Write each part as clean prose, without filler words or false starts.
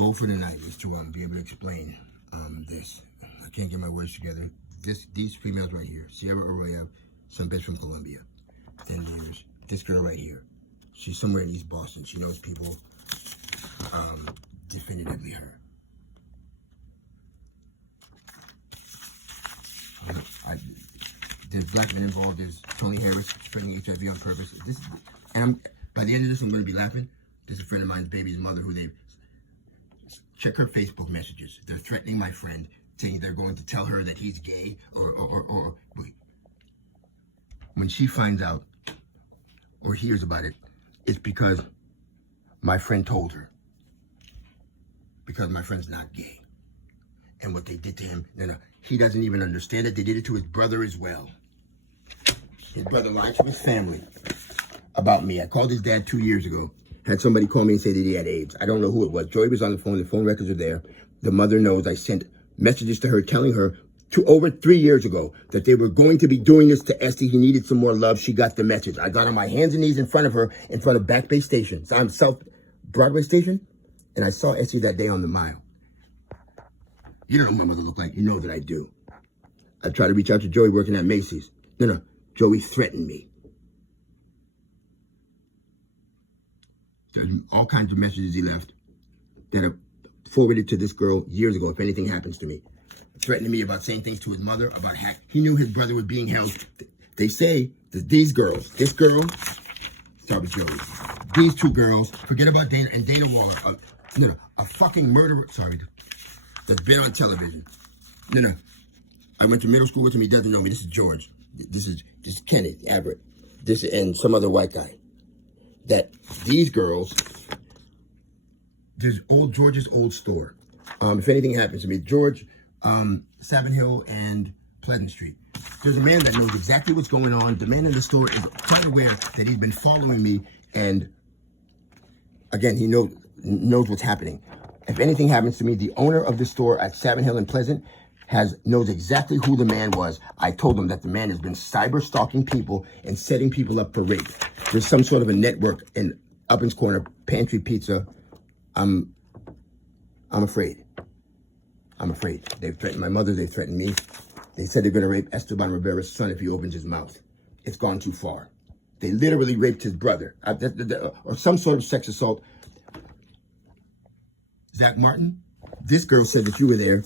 goal for tonight is to be able to explain this. I can't get my words together. These females right here, Sierra Arroyo, some bitch from Colombia, and there's this girl right here. She's somewhere in East Boston. She knows people. Definitively her. There's black men involved. There's Tony Harris spreading HIV on purpose. By the end of this, I'm going to be laughing. This is a friend of mine's baby's mother who check her Facebook messages. They're threatening my friend, saying they're going to tell her that he's gay or when she finds out or hears about it, it's because my friend told her. Because my friend's not gay. And what they did to him, he doesn't even understand it. They did it to his brother as well. His brother lied to his family about me. I called his dad 2 years ago. Had somebody call me and say that he had AIDS. I don't know who it was. Joey was on the phone records are there. The mother knows. I sent messages to her telling her over 3 years ago that they were going to be doing this to Esty. He needed some more love. She got the message. I got on my hands and knees in front of her, in front of Back Bay Station. So I'm South Broadway Station. And I saw Esty that day on the mile. You don't know what my mother looked like. You know that I do. I tried to reach out to Joey working at Macy's. No. Joey threatened me. There's all kinds of messages he left that are forwarded to this girl years ago if anything happens to me. Threatening me about saying things to his mother, about he knew his brother was being held. They say that these girls, this girl, sorry, Joey, these two girls, forget about Dana and Dana Waller, a fucking murderer, that's been on television. I went to middle school with him. He doesn't know me. This is George. This is Kenneth Everett. This and some other white guy. That these girls, there's George's old store. If anything happens to me, George, Savin Hill and Pleasant Street. There's a man that knows exactly what's going on. The man in the store is quite aware that he's been following me, and again, he knows what's happening. If anything happens to me, the owner of the store at Savin Hill and Pleasant knows exactly who the man was. I told him that the man has been cyber stalking people and setting people up for rape. There's some sort of a network in Uppin's Corner, Pantry Pizza. I'm afraid. I'm afraid. They've threatened my mother. They've threatened me. They said they're going to rape Esteban Rivera's son if he opens his mouth. It's gone too far. They literally raped his brother. Or some sort of sex assault. Zach Martin, this girl said that you were there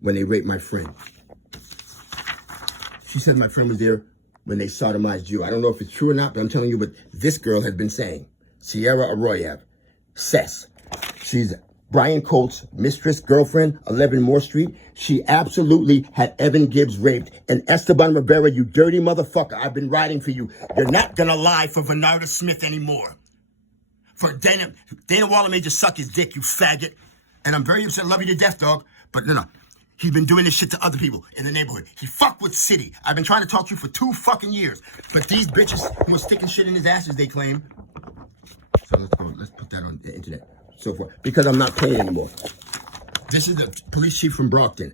when they raped my friend. She said my friend was there when they sodomized you. I don't know if it's true or not, but I'm telling you what this girl has been saying. CierraarroyaveJake-Deckert, Cess. She's Brian Colt's mistress, girlfriend, 11 Moore Street. She absolutely had Evan Gibbs raped. And Esteban Rivera, you dirty motherfucker, I've been riding for you. You're not gonna lie for Bernardo Smith anymore. For Dana Waller made you suck his dick, you faggot. And I'm very upset, love you to death, dog. But no. He's been doing this shit to other people in the neighborhood. He fucked with City. I've been trying to talk to you for 2 fucking years. But these bitches, sticking shit in his asses, they claim. So let's put that on the internet. So forth. Because I'm not paying anymore. This is the police chief from Brockton.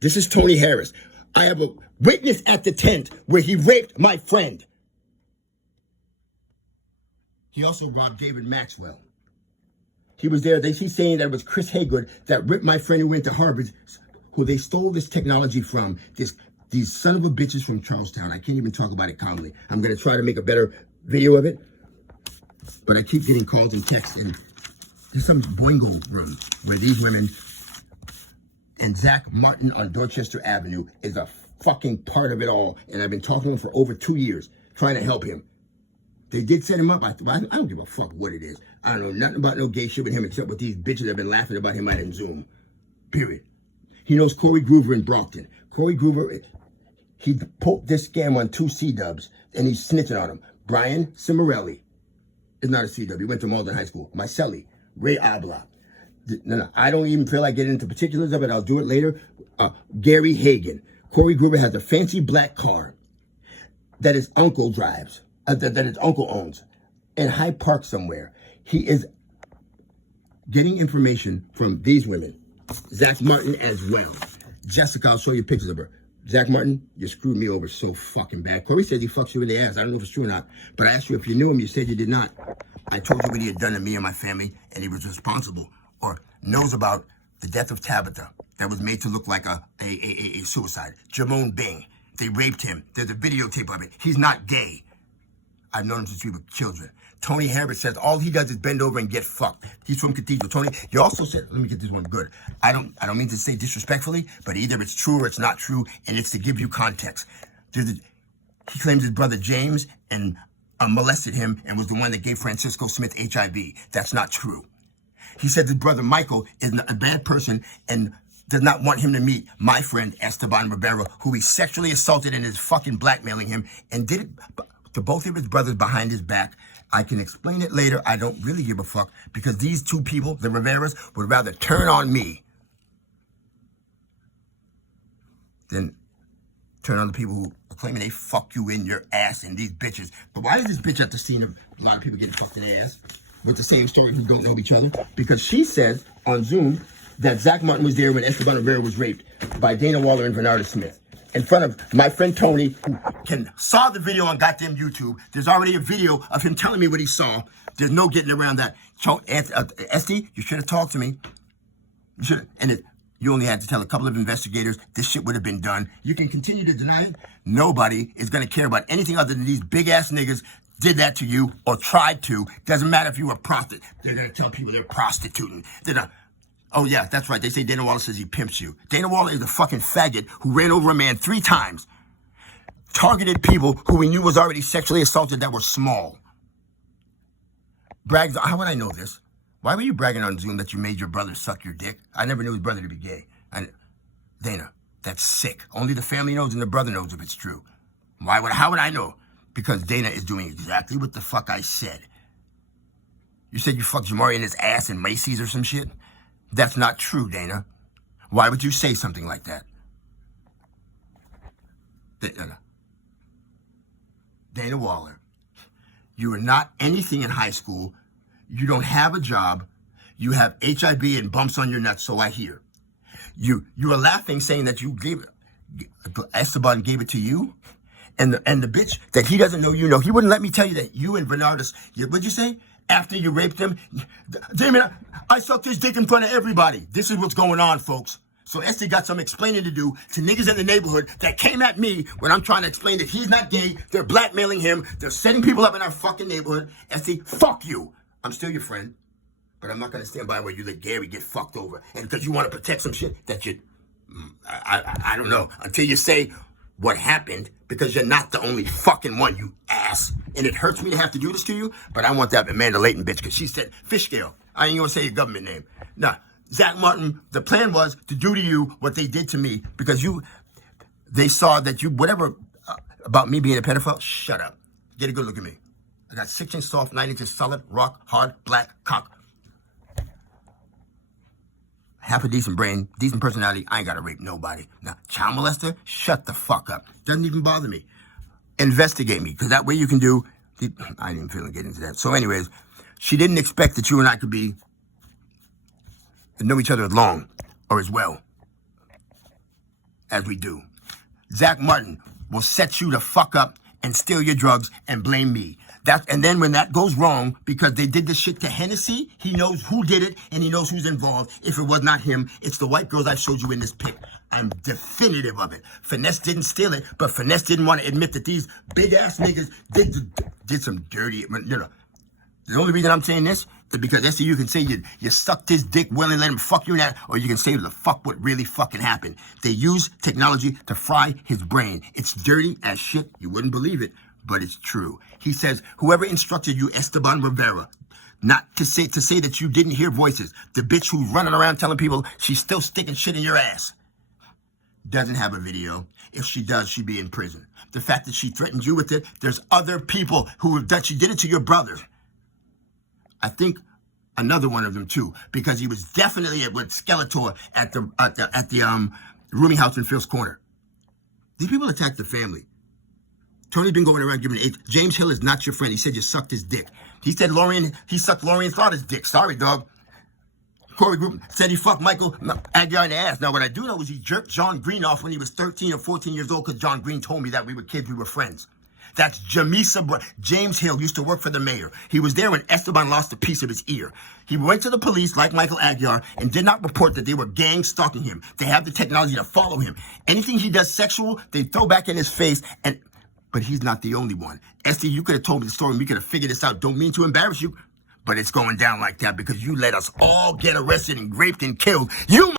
This is Tony Harris. I have a witness at the tent where he raped my friend. He also robbed David Maxwell. He was there. He's saying that it was Chris Haygood that ripped my friend who went to Harvard, who they stole this technology from. These son of a bitches from Charlestown. I can't even talk about it calmly. I'm going to try to make a better video of it. But I keep getting calls and texts. And there's some boingo room where these women and Zach Martin on Dorchester Avenue is a fucking part of it all. And I've been talking to him for over 2 years, trying to help him. They did set him up. I don't give a fuck what it is. I don't know nothing about no gay shit with him except what these bitches have been laughing about him on Zoom. Period. He knows Corey Groover in Brockton. Corey Groover, he poked this scam on 2 C-dubs, and he's snitching on him. Brian Cimarelli is not a C-dub. He went to Malden High School. Mycelli, Ray Abla. No, I don't even feel like getting into particulars of it. I'll do it later. Gary Hagan. Corey Groover has a fancy black car that his uncle drives, that his uncle owns, in Hyde Park somewhere. He is getting information from these women. Zach Martin as well. Jessica, I'll show you pictures of her. Zach Martin, you screwed me over so fucking bad. Corey says he fucks you in the ass. I don't know if it's true or not, but I asked you if you knew him. You said you did not. I told you what he had done to me and my family, and he was responsible or knows about the death of Tabitha that was made to look like a suicide. Jamone Bing. They raped him. There's a videotape of it. He's not gay. I've known him since we were children. Tony Harris says all he does is bend over and get fucked. He's from Cathedral. Tony, you also said, let me get this one good. I don't mean to say disrespectfully, but either it's true or it's not true, and it's to give you context. He claims his brother James and molested him and was the one that gave Francisco Smith HIV. That's not true. He said his brother Michael is a bad person and does not want him to meet my friend Esteban Rivera, who he sexually assaulted and is fucking blackmailing him, and did it to both of his brothers behind his back. I can explain it later. I don't really give a fuck because these two people, the Riveras, would rather turn on me than turn on the people who are claiming they fuck you in your ass and these bitches. But why is this bitch at the scene of a lot of people getting fucked in the ass with the same story who don't know each other? Because she says on Zoom that Zach Martin was there when Esteban Rivera was raped by Dana Waller and Bernardo Smith. In front of my friend Tony, who saw the video on goddamn YouTube. There's already a video of him telling me what he saw. There's no getting around that. Esty, you should have talked to me. You should have. And you only had to tell a couple of investigators this shit would have been done. You can continue to deny it. Nobody is going to care about anything other than these big-ass niggas did that to you or tried to. Doesn't matter if you were a prostitute. They're going to tell people they're prostituting. Oh, yeah, that's right. They say Dana Waller says he pimps you. Dana Waller is a fucking faggot who ran over a man 3 times, targeted people who we knew was already sexually assaulted that were small. Bragged. How would I know this? Why were you bragging on Zoom that you made your brother suck your dick? I never knew his brother to be gay. Dana, that's sick. Only the family knows and the brother knows if it's true. How would I know? Because Dana is doing exactly what the fuck I said. You said you fucked Jamari in his ass in Macy's or some shit? That's not true, Dana. Why would you say something like that? Dana Waller, you are not anything in high school. You don't have a job. You have HIV and bumps on your nuts, so I hear. You are laughing, saying that you gave Esteban gave it to you, and the bitch that he doesn't know you know. He wouldn't let me tell you that you and Bernardus. What'd you say? After you raped him, Damien, I sucked his dick in front of everybody. This is what's going on, folks. So Esty got some explaining to do to niggas in the neighborhood that came at me when I'm trying to explain that he's not gay. They're blackmailing him. They're setting people up in our fucking neighborhood. Esty, fuck you. I'm still your friend, but I'm not going to stand by where you let Gary get fucked over. And because you want to protect some shit that I don't know, until you say what happened, because you're not the only fucking one, you ass. And it hurts me to have to do this to you, but I want that Amanda Layton bitch, because she said, fish scale. I ain't going to say your government name. Nah, Zach Martin, the plan was to do to you what they did to me, because they saw that whatever about me being a pedophile, shut up. Get a good look at me. I got 6-inch soft, 9 inches solid, rock, hard, black, cock. Half a decent brain, decent personality. I ain't got to rape nobody. Now, child molester, shut the fuck up. Doesn't even bother me. Investigate me, because that way you can do... I didn't even feel like getting into that. So anyways, she didn't expect that you and I could know each other as long or as well as we do. Zach Martin will set you the fuck up and steal your drugs and blame me. And then when that goes wrong, because they did this shit to Hennessy, he knows who did it and he knows who's involved. If it was not him, it's the white girls I showed you in this pic. I'm definitive of it. Finesse didn't steal it, but Finesse didn't want to admit that these big-ass niggas did some dirty... The only reason I'm saying this is because you can say you sucked his dick well and let him fuck you in that, or you can say the fuck what really fucking happened. They use technology to fry his brain. It's dirty as shit. You wouldn't believe it, but it's true. He says, whoever instructed you, Esteban Rivera, not to say that you didn't hear voices, the bitch who's running around telling people she's still sticking shit in your ass, doesn't have a video. If she does, she'd be in prison. The fact that she threatened you with it, there's other people who have done, she did it to your brother. I think another one of them too, because he was definitely with Skeletor at the rooming house in Phil's Corner. These people attacked the family. Tony's been going around giving it. James Hill is not your friend. He said you sucked his dick. He said he sucked Lorian Slaughter's dick. Sorry, dog. Corey Group said he fucked Michael Aguiar in the ass. Now, what I do know is he jerked John Green off when he was 13 or 14 years old, because John Green told me that we were kids, we were friends. That's James Hill used to work for the mayor. He was there when Esteban lost a piece of his ear. He went to the police like Michael Aguiar and did not report that they were gang stalking him. They have the technology to follow him. Anything he does sexual, they throw back in his face. But he's not the only one. Esty, you could have told me the story and we could have figured this out. Don't mean to embarrass you, but it's going down like that because you let us all get arrested and raped and killed. You